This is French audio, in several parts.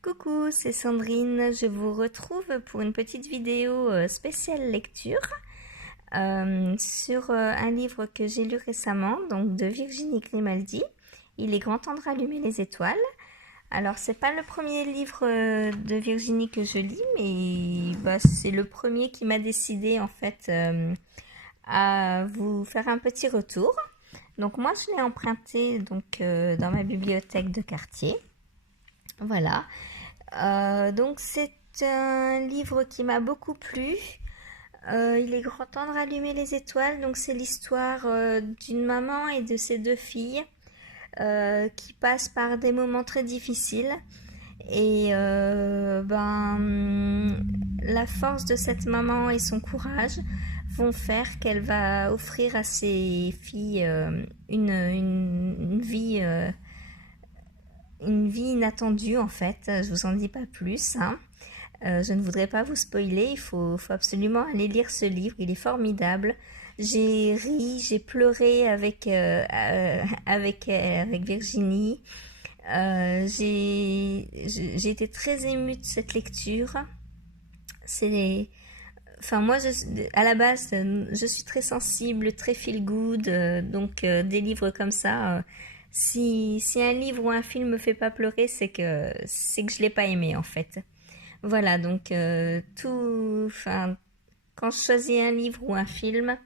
Coucou, c'est Sandrine. Je vous retrouve pour une petite vidéo spéciale lecture sur un livre que j'ai lu récemment, donc de Virginie Grimaldi. Il est grand temps de rallumer les étoiles. Alors, c'est pas le premier livre de Virginie que je lis, mais c'est le premier qui m'a décidé en fait à vous faire un petit retour. Donc moi, je l'ai emprunté dans ma bibliothèque de quartier. Voilà. Donc c'est un livre qui m'a beaucoup plu. Il est grand temps de rallumer les étoiles. Donc c'est l'histoire d'une maman et de ses deux filles qui passent par des moments très difficiles. Et la force de cette maman et son courage vont faire qu'elle va offrir à ses filles une vie inattendue en fait. Je vous en dis pas plus, hein. Je ne voudrais pas vous spoiler, il faut absolument aller lire ce livre, il est formidable. J'ai ri, j'ai pleuré avec Virginie. J'ai été très émue de cette lecture. Moi, à la base, je suis très sensible, très feel good, des livres comme ça. Si un livre ou un film me fait pas pleurer, c'est que je l'ai pas aimé en fait. Voilà, quand je choisis un livre ou un film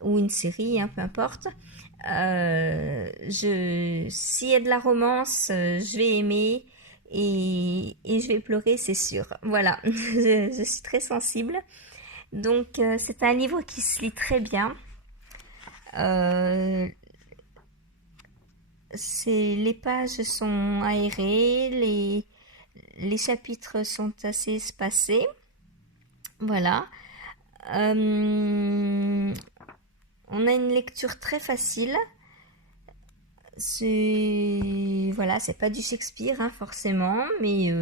ou une série, hein, peu importe, s'il y a de la romance, je vais aimer et je vais pleurer, c'est sûr. Voilà, je suis très sensible. Donc, c'est un livre qui se lit très bien. Les pages sont aérées, les chapitres sont assez espacés. Voilà. On a une lecture très facile. C'est pas du Shakespeare, hein, forcément, mais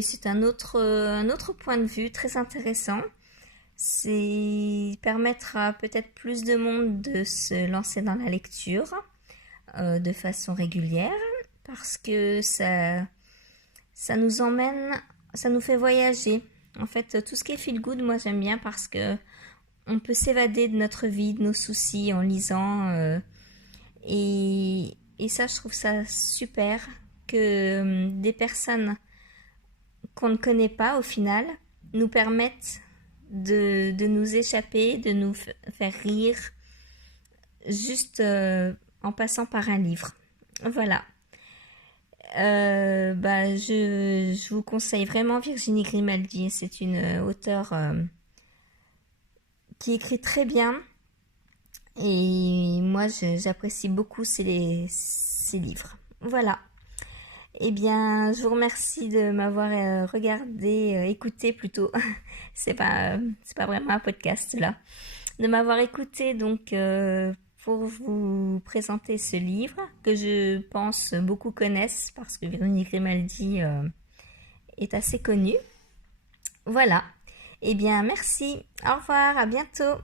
c'est un autre point de vue très intéressant. C'est permettra peut-être plus de monde de se lancer dans la lecture de façon régulière parce que ça nous emmène, ça nous fait voyager. En fait, tout ce qui est feel good, moi j'aime bien parce que on peut s'évader de notre vie, de nos soucis en lisant et ça, je trouve ça super que des personnes qu'on ne connaît pas au final nous permettent de nous échapper, de nous faire rire juste en passant par un livre. Voilà. Je vous conseille vraiment Virginie Grimaldi. C'est une auteure qui écrit très bien et moi j'apprécie beaucoup ses livres. Voilà. Eh bien, je vous remercie de m'avoir écouté plutôt. C'est pas vraiment un podcast là. De m'avoir écouté pour vous présenter ce livre que je pense beaucoup connaissent parce que Virginie Grimaldi est assez connue. Voilà. Eh bien, merci. Au revoir, à bientôt.